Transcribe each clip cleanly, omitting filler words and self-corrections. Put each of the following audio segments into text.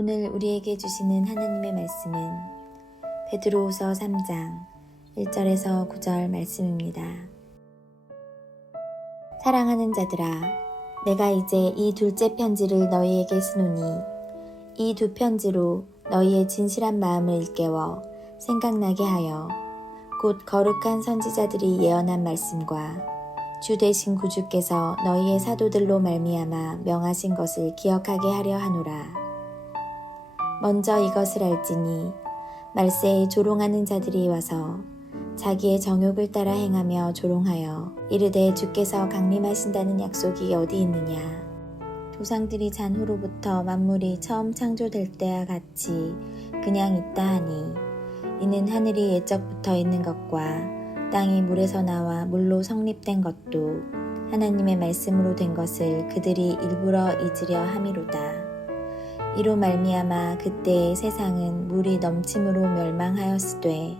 오늘 우리에게 주시는 하나님의 말씀은 베드로후서 3장 1절에서 9절 말씀입니다. 사랑하는 자들아, 내가 이제 이 둘째 편지를 너희에게 쓰노니 이 두 편지로 너희의 진실한 마음을 일깨워 생각나게 하여 곧 거룩한 선지자들이 예언한 말씀과 주 되신 구주께서 너희의 사도들로 말미암아 명하신 것을 기억하게 하려 하노라. 먼저 이것을 알지니 말세에 조롱하는 자들이 와서 자기의 정욕을 따라 행하며 조롱하여 이르되 주께서 강림하신다는 약속이 어디 있느냐. 조상들이 잔 후로부터 만물이 처음 창조될 때와 같이 그냥 있다 하니 이는 하늘이 옛적부터 있는 것과 땅이 물에서 나와 물로 성립된 것도 하나님의 말씀으로 된 것을 그들이 일부러 잊으려 함이로다. 이로 말미암아 그때의 세상은 물이 넘침으로 멸망하였으되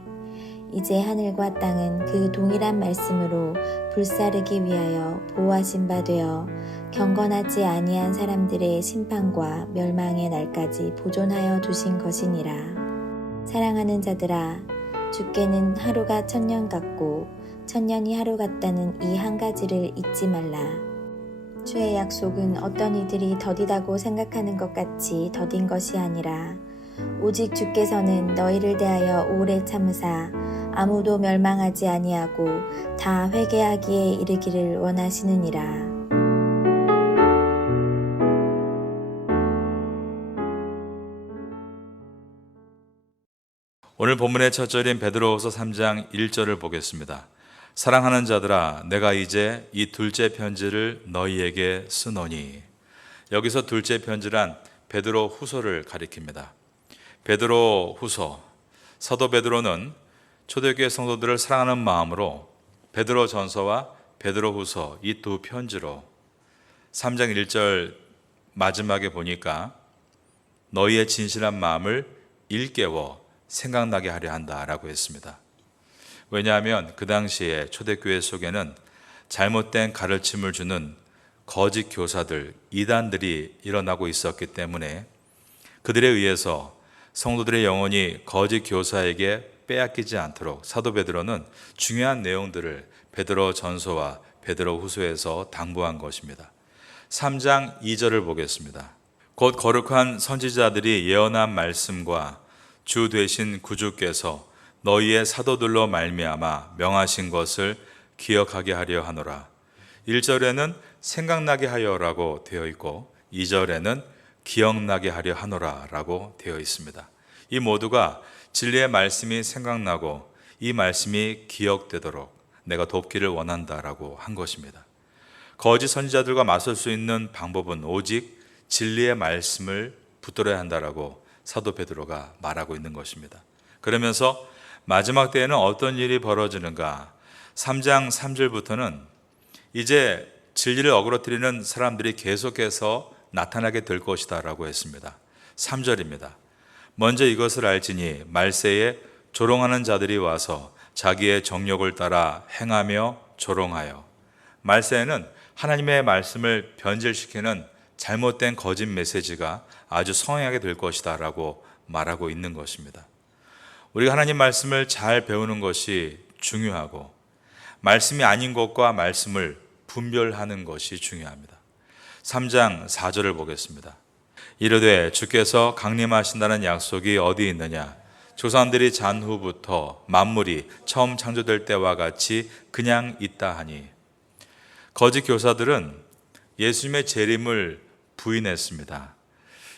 이제 하늘과 땅은 그 동일한 말씀으로 불사르기 위하여 보호하신 바 되어 경건하지 아니한 사람들의 심판과 멸망의 날까지 보존하여 두신 것이니라. 사랑하는 자들아, 주께는 하루가 천년 같고 천년이 하루 같다는 이 한 가지를 잊지 말라. 주의 약속은 어떤 이들이 더디다고 생각하는 것 같이 더딘 것이 아니라 오직 주께서는 너희를 대하여 오래 참으사 아무도 멸망하지 아니하고 다 회개하기에 이르기를 원하시느니라. 오늘 본문의 첫 절인 베드로후서 3장 1절을 보겠습니다. 사랑하는 자들아, 내가 이제 이 둘째 편지를 너희에게 쓰노니. 여기서 둘째 편지란 베드로 후서를 가리킵니다. 베드로 후서, 사도 베드로는 초대교회 성도들을 사랑하는 마음으로 베드로 전서와 베드로 후서 이 두 편지로 3장 1절 마지막에 보니까 너희의 진실한 마음을 일깨워 생각나게 하려 한다라고 했습니다. 왜냐하면 그 당시에 초대교회 속에는 잘못된 가르침을 주는 거짓 교사들, 이단들이 일어나고 있었기 때문에 그들에 의해서 성도들의 영혼이 거짓 교사에게 빼앗기지 않도록 사도 베드로는 중요한 내용들을 베드로 전서와 베드로 후서에서 당부한 것입니다. 3장 2절을 보겠습니다. 곧 거룩한 선지자들이 예언한 말씀과 주 되신 구주께서 너희의 사도들로 말미암아 명하신 것을 기억하게 하려 하노라. 1절에는 생각나게 하여라고 되어 있고 2절에는 기억나게 하려 하노라 라고 되어 있습니다. 이 모두가 진리의 말씀이 생각나고 이 말씀이 기억되도록 내가 돕기를 원한다라고 한 것입니다. 거짓 선지자들과 맞설 수 있는 방법은 오직 진리의 말씀을 붙들어야 한다라고 사도 베드로가 말하고 있는 것입니다. 그러면서 마지막 때에는 어떤 일이 벌어지는가? 3장 3절부터는 이제 진리를 어그러뜨리는 사람들이 계속해서 나타나게 될 것이다 라고 했습니다. 3절입니다. 먼저 이것을 알지니 말세에 조롱하는 자들이 와서 자기의 정욕을 따라 행하며 조롱하여. 말세에는 하나님의 말씀을 변질시키는 잘못된 거짓 메시지가 아주 성행하게 될 것이다 라고 말하고 있는 것입니다. 우리가 하나님 말씀을 잘 배우는 것이 중요하고 말씀이 아닌 것과 말씀을 분별하는 것이 중요합니다. 3장 4절을 보겠습니다. 이르되 주께서 강림하신다는 약속이 어디 있느냐. 조상들이 잔 후부터 만물이 처음 창조될 때와 같이 그냥 있다 하니. 거짓 교사들은 예수님의 재림을 부인했습니다.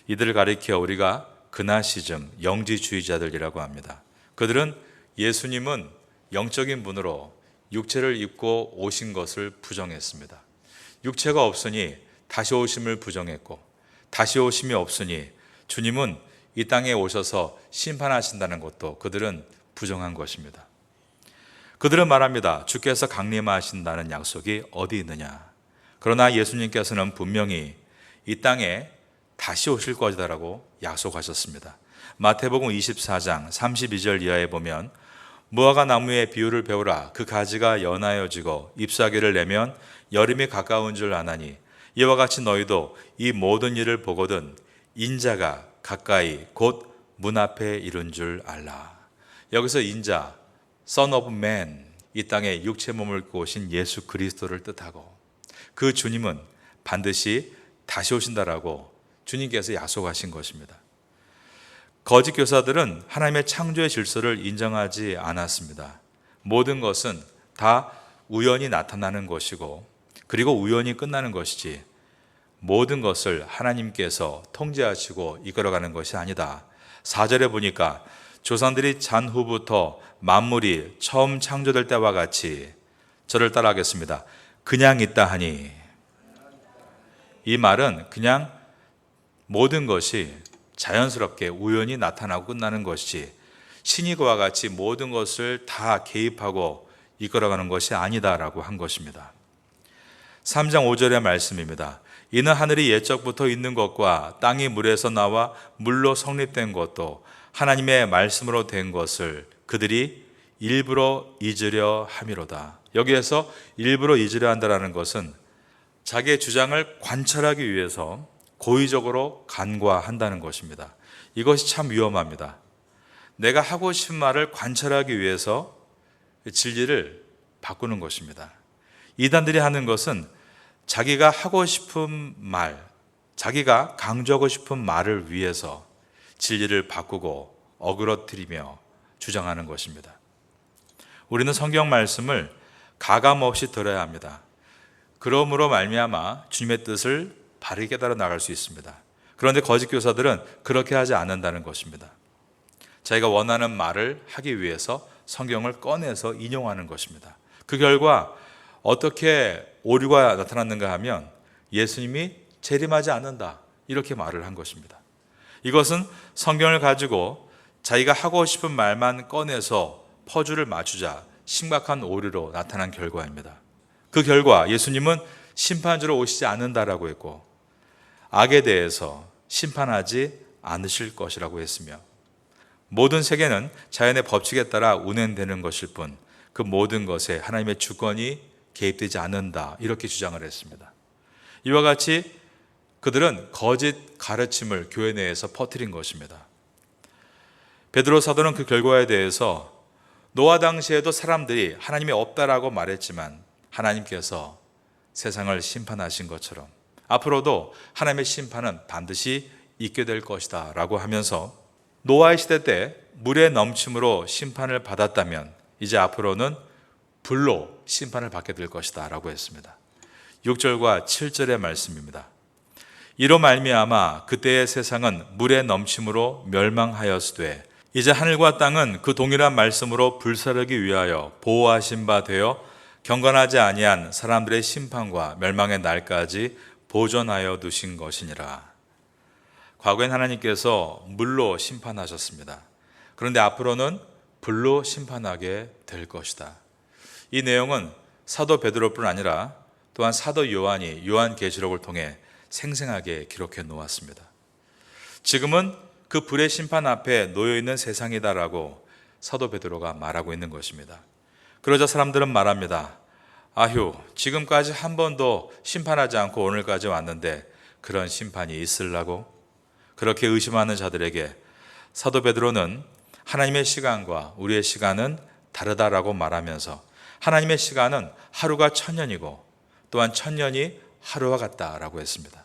이들을 가리켜 우리가 그나시즘 영지주의자들이라고 합니다. 그들은 예수님은 영적인 분으로 육체를 입고 오신 것을 부정했습니다. 육체가 없으니 다시 오심을 부정했고 다시 오심이 없으니 주님은 이 땅에 오셔서 심판하신다는 것도 그들은 부정한 것입니다. 그들은 말합니다. 주께서 강림하신다는 약속이 어디 있느냐. 그러나 예수님께서는 분명히 이 땅에 다시 오실 것이다라고 약속하셨습니다. 마태복음 24장 32절 이하에 보면 무화과 나무의 비유를 배우라. 그 가지가 연하여지고 잎사귀를 내면 여름이 가까운 줄 아나니 이와 같이 너희도 이 모든 일을 보거든 인자가 가까이 곧 문 앞에 이른 줄 알라. 여기서 인자, Son of Man, 이 땅에 육체 몸을 입고 오신 예수 그리스도를 뜻하고 그 주님은 반드시 다시 오신다라고 주님께서 약속하신 것입니다. 거짓 교사들은 하나님의 창조의 질서를 인정하지 않았습니다. 모든 것은 다 우연히 나타나는 것이고 그리고 우연히 끝나는 것이지 모든 것을 하나님께서 통제하시고 이끌어가는 것이 아니다. 4절에 보니까 조상들이 잔 후부터 만물이 처음 창조될 때와 같이 저를 따라하겠습니다. 그냥 있다 하니, 이 말은 그냥 모든 것이 자연스럽게 우연히 나타나고 끝나는 것이지 신이 그와 같이 모든 것을 다 개입하고 이끌어가는 것이 아니다라고 한 것입니다. 3장 5절의 말씀입니다. 이는 하늘이 옛적부터 있는 것과 땅이 물에서 나와 물로 성립된 것도 하나님의 말씀으로 된 것을 그들이 일부러 잊으려 함이로다. 여기에서 일부러 잊으려 한다는 것은 자기의 주장을 관철하기 위해서 고의적으로 간과한다는 것입니다. 이것이 참 위험합니다. 내가 하고 싶은 말을 관철하기 위해서 진리를 바꾸는 것입니다. 이단들이 하는 것은 자기가 하고 싶은 말, 자기가 강조하고 싶은 말을 위해서 진리를 바꾸고 어그러뜨리며 주장하는 것입니다. 우리는 성경 말씀을 가감 없이 들어야 합니다. 그러므로 말미암아 주님의 뜻을 바르게 깨달아 나갈 수 있습니다. 그런데 거짓 교사들은 그렇게 하지 않는다는 것입니다. 자기가 원하는 말을 하기 위해서 성경을 꺼내서 인용하는 것입니다. 그 결과 어떻게 오류가 나타났는가 하면 예수님이 재림하지 않는다 이렇게 말을 한 것입니다. 이것은 성경을 가지고 자기가 하고 싶은 말만 꺼내서 퍼즐을 맞추자 심각한 오류로 나타난 결과입니다. 그 결과 예수님은 심판주로 오시지 않는다라고 했고 악에 대해서 심판하지 않으실 것이라고 했으며 모든 세계는 자연의 법칙에 따라 운행되는 것일 뿐 그 모든 것에 하나님의 주권이 개입되지 않는다 이렇게 주장을 했습니다. 이와 같이 그들은 거짓 가르침을 교회 내에서 퍼뜨린 것입니다. 베드로 사도는 그 결과에 대해서 노아 당시에도 사람들이 하나님이 없다라고 말했지만 하나님께서 세상을 심판하신 것처럼 앞으로도 하나님의 심판은 반드시 있게 될 것이다 라고 하면서 노아의 시대 때 물의 넘침으로 심판을 받았다면 이제 앞으로는 불로 심판을 받게 될 것이다 라고 했습니다. 6절과 7절의 말씀입니다. 이로 말미암아 그때의 세상은 물의 넘침으로 멸망하였으되 이제 하늘과 땅은 그 동일한 말씀으로 불사르기 위하여 보호하신 바 되어 경건하지 아니한 사람들의 심판과 멸망의 날까지 보존하여 두신 것이니라. 과거엔 하나님께서 물로 심판하셨습니다. 그런데 앞으로는 불로 심판하게 될 것이다. 이 내용은 사도 베드로뿐 아니라 또한 사도 요한이 요한계시록을 통해 생생하게 기록해 놓았습니다. 지금은 그 불의 심판 앞에 놓여 있는 세상이다라고 사도 베드로가 말하고 있는 것입니다. 그러자 사람들은 말합니다. 아휴, 지금까지 한 번도 심판하지 않고 오늘까지 왔는데 그런 심판이 있으려고? 그렇게 의심하는 자들에게 사도 베드로는 하나님의 시간과 우리의 시간은 다르다라고 말하면서 하나님의 시간은 하루가 1000년이고 또한 1000년이 하루와 같다라고 했습니다.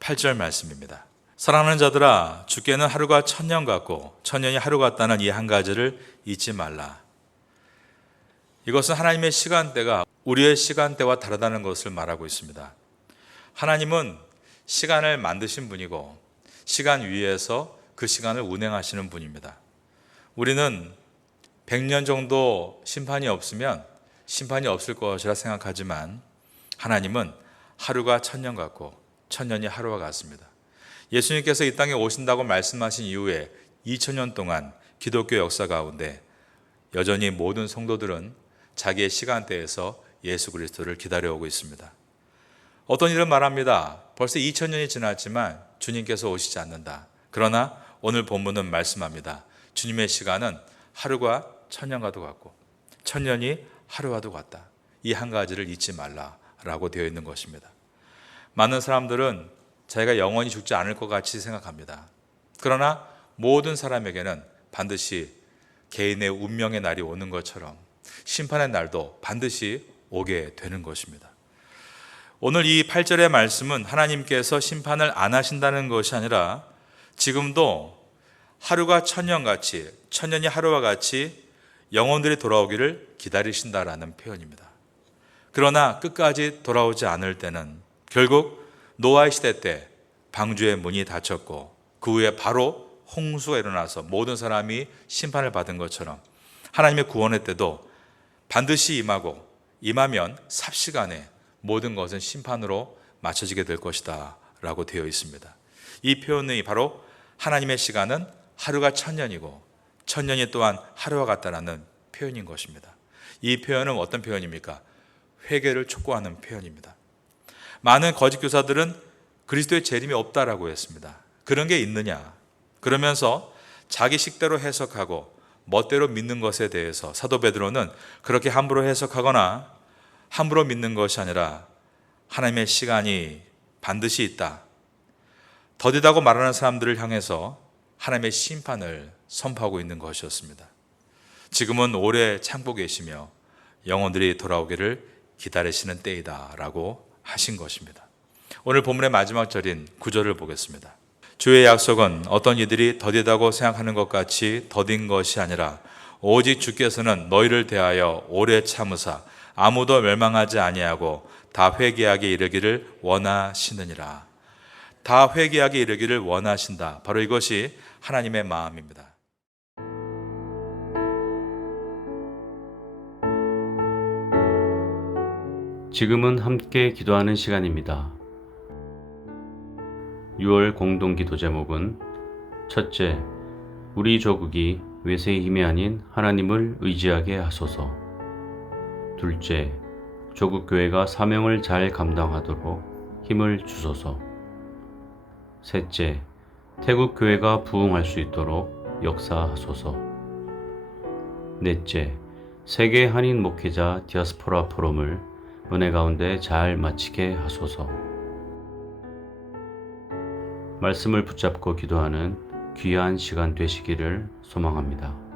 8절 말씀입니다. 사랑하는 자들아, 주께는 하루가 1000년 같고 1000년이 하루 같다는 이 한 가지를 잊지 말라. 이것은 하나님의 시간대가 우리의 시간대와 다르다는 것을 말하고 있습니다. 하나님은 시간을 만드신 분이고 시간 위에서 그 시간을 운행하시는 분입니다. 우리는 100년 정도 심판이 없으면 심판이 없을 것이라 생각하지만 하나님은 하루가 1000년 같고 1000년이 하루와 같습니다. 예수님께서 이 땅에 오신다고 말씀하신 이후에 2000년 동안 기독교 역사 가운데 여전히 모든 성도들은 자기의 시간대에서 예수 그리스도를 기다려오고 있습니다. 어떤 일은 말합니다. 벌써 2000년이 지났지만 주님께서 오시지 않는다. 그러나 오늘 본문은 말씀합니다. 주님의 시간은 하루가 1000년과도 같고 1000년이 하루와도 같다. 이 한 가지를 잊지 말라라고 되어 있는 것입니다. 많은 사람들은 자기가 영원히 죽지 않을 것 같이 생각합니다. 그러나 모든 사람에게는 반드시 개인의 운명의 날이 오는 것처럼 심판의 날도 반드시 오게 되는 것입니다. 오늘 이 8절의 말씀은 하나님께서 심판을 안 하신다는 것이 아니라 지금도 하루가 천년같이, 천년이 하루와 같이 영혼들이 돌아오기를 기다리신다라는 표현입니다. 그러나 끝까지 돌아오지 않을 때는 결국 노아의 시대 때 방주의 문이 닫혔고 그 후에 바로 홍수가 일어나서 모든 사람이 심판을 받은 것처럼 하나님의 구원의 때도 반드시 임하고 임하면 삽시간에 모든 것은 심판으로 맞춰지게 될 것이다 라고 되어 있습니다. 이 표현이 바로 하나님의 시간은 하루가 천년이고 천년이 또한 하루와 같다라는 표현인 것입니다. 이 표현은 어떤 표현입니까? 회개를 촉구하는 표현입니다. 많은 거짓 교사들은 그리스도의 재림이 없다라고 했습니다. 그런 게 있느냐? 그러면서 자기 식대로 해석하고 멋대로 믿는 것에 대해서 사도 베드로는 그렇게 함부로 해석하거나 함부로 믿는 것이 아니라 하나님의 시간이 반드시 있다. 더디다고 말하는 사람들을 향해서 하나님의 심판을 선포하고 있는 것이었습니다. 지금은 오래 참고 계시며 영혼들이 돌아오기를 기다리시는 때이다 라고 하신 것입니다. 오늘 본문의 마지막 절인 9절을 보겠습니다. 주의 약속은 어떤 이들이 더디다고 생각하는 것 같이 더딘 것이 아니라 오직 주께서는 너희를 대하여 오래 참으사 아무도 멸망하지 아니하고 다 회개하게 이르기를 원하시느니라. 다 회개하게 이르기를 원하신다. 바로 이것이 하나님의 마음입니다. 지금은 함께 기도하는 시간입니다. 6월 공동기도 제목은 첫째, 우리 조국이 외세의 힘이 아닌 하나님을 의지하게 하소서. 둘째, 조국교회가 사명을 잘 감당하도록 힘을 주소서. 셋째, 태국교회가 부흥할 수 있도록 역사하소서. 넷째, 세계 한인 목회자 디아스포라 포럼을 은혜 가운데 잘 마치게 하소서. 말씀을 붙잡고 기도하는 귀한 시간 되시기를 소망합니다.